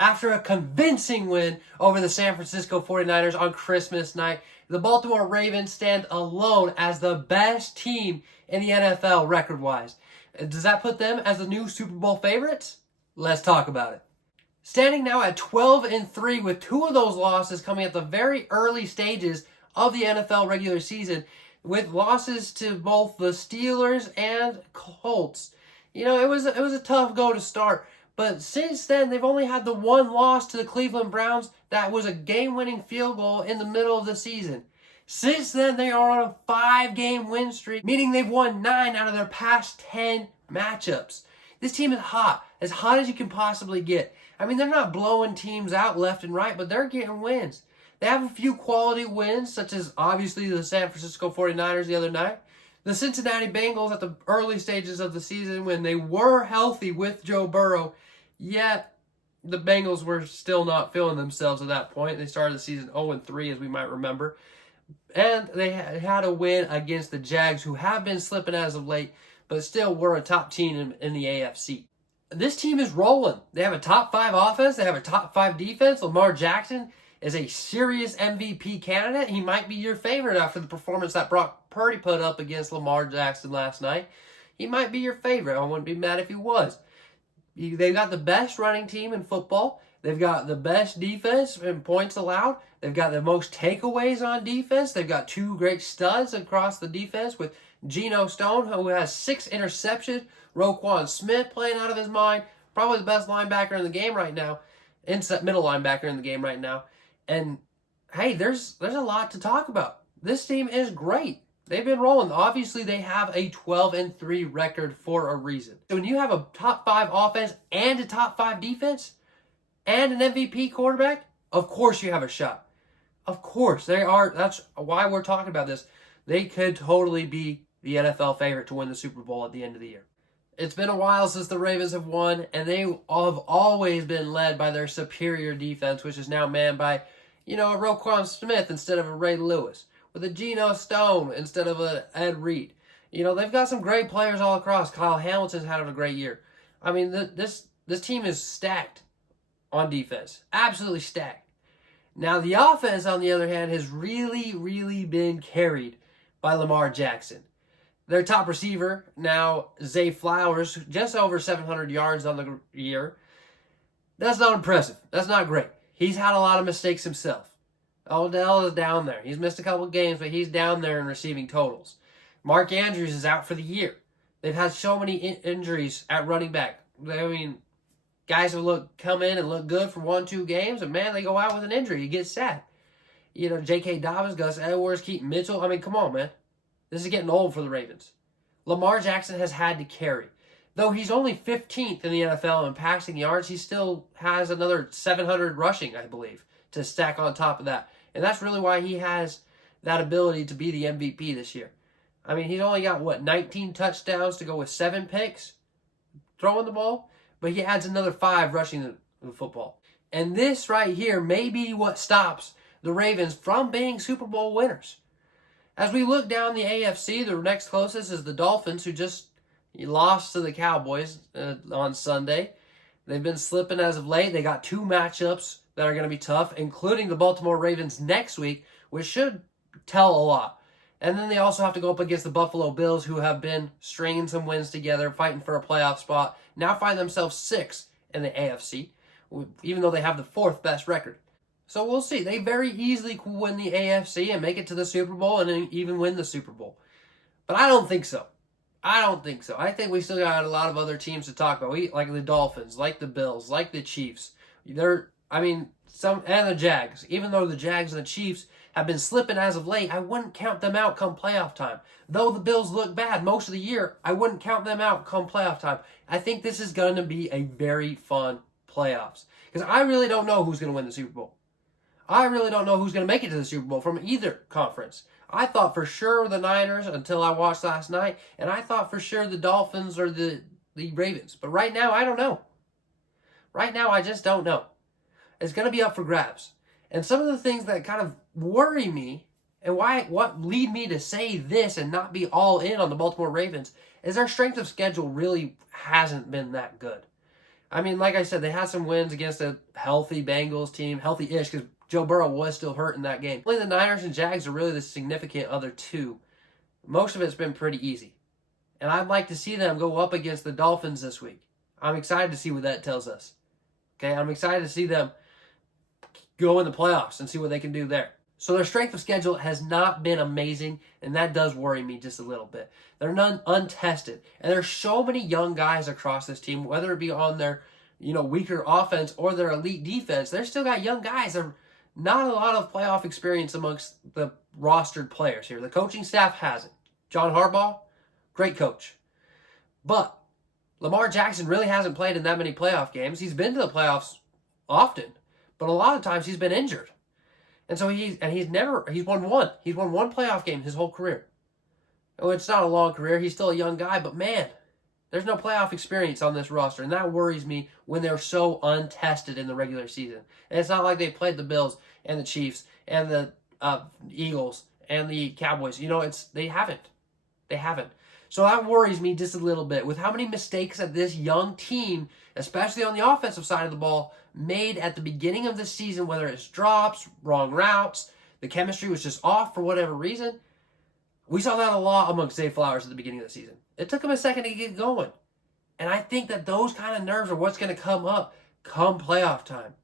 After a convincing win over the San Francisco 49ers on Christmas night, the Baltimore Ravens stand alone as the best team in the NFL record-wise. Does that put them as the new Super Bowl favorites? Let's talk about it. Standing now at 12-3 with two of those losses coming at the very early stages of the NFL regular season, with losses to both the Steelers and Colts. You know, it was a tough go to start. But since then, they've only had the one loss to the Cleveland Browns that was a game-winning field goal in the middle of the season. Since then, they are on a 5-game win streak, meaning they've won 9 out of their past 10 matchups. This team is hot as you can possibly get. I mean, they're not blowing teams out left and right, but they're getting wins. They have a few quality wins, such as obviously the San Francisco 49ers the other night, the Cincinnati Bengals at the early stages of the season when they were healthy with Joe Burrow. Yet, the Bengals were still not feeling themselves at that point. They started the season 0-3, as we might remember. And they had a win against the Jags, who have been slipping as of late, but still were a top team in the AFC. This team is rolling. They have a top 5 offense. They have a top 5 defense. Lamar Jackson is a serious MVP candidate. He might be your favorite after the performance that Brock Purdy put up against Lamar Jackson last night. He might be your favorite. I wouldn't be mad if he was. They've got the best running team in football. They've got the best defense in points allowed. They've got the most takeaways on defense. They've got 2 great studs across the defense with Geno Stone, who has 6 interceptions. Roquan Smith playing out of his mind. Probably the best linebacker in the game right now. Middle linebacker in the game right now. And, hey, there's a lot to talk about. This team is great. They've been rolling. Obviously, they have a 12-3 record for a reason. So when you have a top 5 offense and a top 5 defense and an MVP quarterback, of course you have a shot. Of course. That's why we're talking about this. They could totally be the NFL favorite to win the Super Bowl at the end of the year. It's been a while since the Ravens have won, and they have always been led by their superior defense, which is now manned by, a Roquan Smith instead of a Ray Lewis, with a Geno Stone instead of a Ed Reed. They've got some great players all across. Kyle Hamilton's had a great year. I mean, this team is stacked on defense. Absolutely stacked. Now, the offense, on the other hand, has really, really been carried by Lamar Jackson. Their top receiver, now Zay Flowers, just over 700 yards on the year. That's not impressive. That's not great. He's had a lot of mistakes himself. Odell is down there. He's missed a couple of games, but he's down there in receiving totals. Mark Andrews is out for the year. They've had so many injuries at running back. I mean, guys have come in and look good for 1-2 games, and man, they go out with an injury. You get sad. J.K. Dobbins, Gus Edwards, Keaton Mitchell. I mean, come on, man. This is getting old for the Ravens. Lamar Jackson has had to carry. Though he's only 15th in the NFL in passing yards, he still has another 700 rushing, I believe, to stack on top of that. And that's really why he has that ability to be the MVP this year. I mean, he's only got, 19 touchdowns to go with 7 picks throwing the ball, but he adds another 5 rushing the football. And this right here may be what stops the Ravens from being Super Bowl winners. As we look down the AFC, the next closest is the Dolphins, who just lost to the Cowboys on Sunday. They've been slipping as of late. They got 2 matchups that are going to be tough, including the Baltimore Ravens next week, which should tell a lot. And then they also have to go up against the Buffalo Bills, who have been stringing some wins together, fighting for a playoff spot, now find themselves 6th in the AFC, even though they have the 4th best record. So we'll see. They very easily could win the AFC and make it to the Super Bowl and then even win the Super Bowl. But I don't think so. I think we still got a lot of other teams to talk about. Like the Dolphins, like the Bills, like the Chiefs. And the Jags. Even though the Jags and the Chiefs have been slipping as of late, I wouldn't count them out come playoff time. Though the Bills look bad most of the year, I wouldn't count them out come playoff time. I think this is going to be a very fun playoffs. Because I really don't know who's going to win the Super Bowl. I really don't know who's going to make it to the Super Bowl from either conference. I thought for sure the Niners until I watched last night, and I thought for sure the Dolphins or the Ravens. But right now, I don't know. Right now, I just don't know. It's going to be up for grabs. And some of the things that kind of worry me and what lead me to say this and not be all in on the Baltimore Ravens is their strength of schedule really hasn't been that good. I mean, like I said, they had some wins against a healthy Bengals team, healthy-ish, because Joe Burrow was still hurt in that game. Only the Niners and Jags are really the significant other two. Most of it's been pretty easy. And I'd like to see them go up against the Dolphins this week. I'm excited to see what that tells us. Okay, I'm excited to see them go in the playoffs and see what they can do there. So their strength of schedule has not been amazing, and that does worry me just a little bit. They're untested, and there's so many young guys across this team, whether it be on their weaker offense or their elite defense. They're still got young guys. They're not a lot of playoff experience amongst the rostered players here. The coaching staff has it. John Harbaugh, great coach. But Lamar Jackson really hasn't played in that many playoff games. He's been to the playoffs often, but a lot of times he's been injured. And so he's won one. He's won one playoff game his whole career. Oh, it's not a long career. He's still a young guy, but man, there's no playoff experience on this roster, and that worries me when they're so untested in the regular season. And it's not like they played the Bills and the Chiefs and the Eagles and the Cowboys. They haven't. They haven't. So that worries me just a little bit with how many mistakes that this young team, especially on the offensive side of the ball, made at the beginning of the season, whether it's drops, wrong routes, the chemistry was just off for whatever reason. We saw that a lot amongst Zay Flowers at the beginning of the season. It took him a second to get going. And I think that those kind of nerves are what's going to come up come playoff time.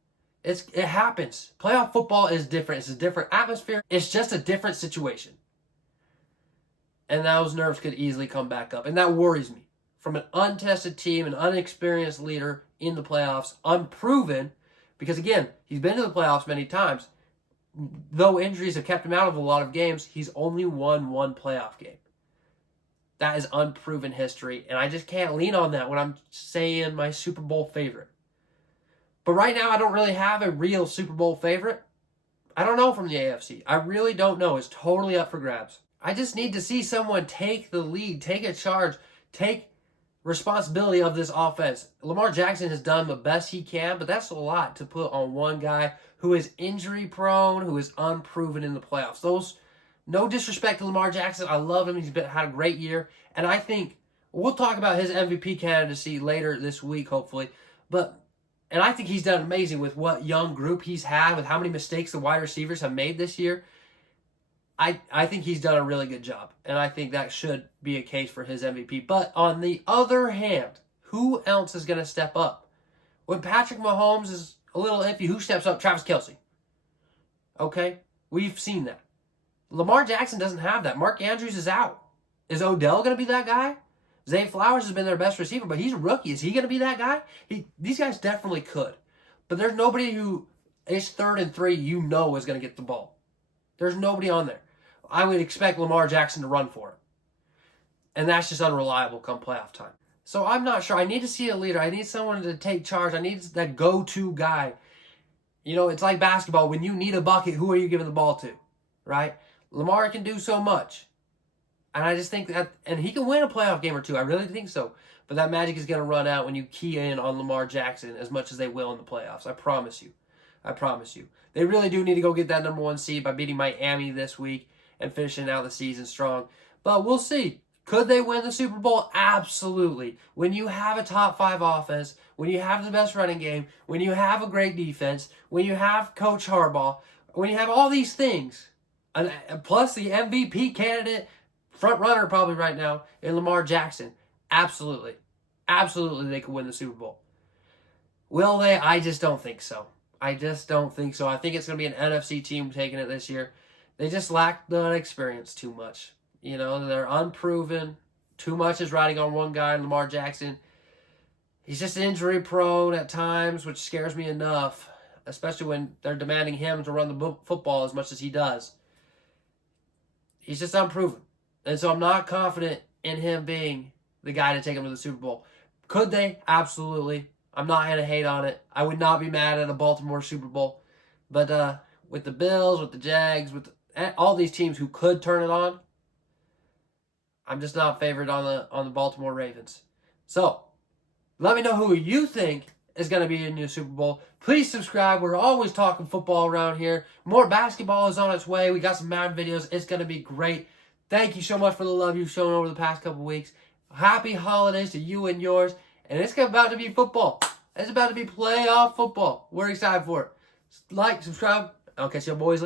It happens. Playoff football is different. It's a different atmosphere. It's just a different situation. And those nerves could easily come back up. And that worries me. From an untested team, an unexperienced leader in the playoffs, unproven, because again, he's been to the playoffs many times. Though injuries have kept him out of a lot of games, he's only won one playoff game. That is unproven history, and I just can't lean on that when I'm saying my Super Bowl favorite. But right now, I don't really have a real Super Bowl favorite. I don't know from the AFC. I really don't know. It's totally up for grabs. I just need to see someone take the lead, take a charge, take responsibility of this offense. Lamar Jackson has done the best he can, but that's a lot to put on one guy who is injury prone, who is unproven in the playoffs. No disrespect to Lamar Jackson. I love him. He's had a great year. And I think we'll talk about his MVP candidacy later this week, hopefully. And I think he's done amazing with what young group he's had, with how many mistakes the wide receivers have made this year. I think he's done a really good job, and I think that should be a case for his MVP. But on the other hand, who else is going to step up? When Patrick Mahomes is a little iffy, who steps up? Travis Kelce. Okay? We've seen that. Lamar Jackson doesn't have that. Mark Andrews is out. Is Odell going to be that guy? Zay Flowers has been their best receiver, but he's a rookie. Is he going to be that guy? These guys definitely could. But there's nobody who is 3rd and 3 is going to get the ball. There's nobody on there. I would expect Lamar Jackson to run for it. And that's just unreliable come playoff time. So I'm not sure. I need to see a leader. I need someone to take charge. I need that go-to guy. It's like basketball. When you need a bucket, who are you giving the ball to? Right? Lamar can do so much. And I just think that, and he can win a playoff game or two. I really think so. But that magic is going to run out when you key in on Lamar Jackson as much as they will in the playoffs. I promise you. I promise you. They really do need to go get that number 1 seed by beating Miami this week and finishing out the season strong. But we'll see. Could they win the Super Bowl? Absolutely. When you have a top 5 offense, when you have the best running game, when you have a great defense, when you have Coach Harbaugh, when you have all these things, and plus the MVP candidate, front runner probably right now, in Lamar Jackson, absolutely. Absolutely they could win the Super Bowl. Will they? I just don't think so. I just don't think so. I think it's going to be an NFC team taking it this year. They just lack the experience too much. They're unproven. Too much is riding on one guy, Lamar Jackson. He's just injury prone at times, which scares me enough, especially when they're demanding him to run the football as much as he does. He's just unproven. And so I'm not confident in him being the guy to take him to the Super Bowl. Could they? Absolutely. I'm not going to hate on it. I would not be mad at a Baltimore Super Bowl. But with the Bills, with the Jags, with all these teams who could turn it on, I'm just not favored on the Baltimore Ravens. So, let me know who you think is going to be in the Super Bowl. Please subscribe. We're always talking football around here. More basketball is on its way. We got some Madden videos. It's going to be great. Thank you so much for the love you've shown over the past couple weeks. Happy holidays to you and yours. And it's about to be football. It's about to be playoff football. We're excited for it. Like, subscribe. I'll catch you boys later.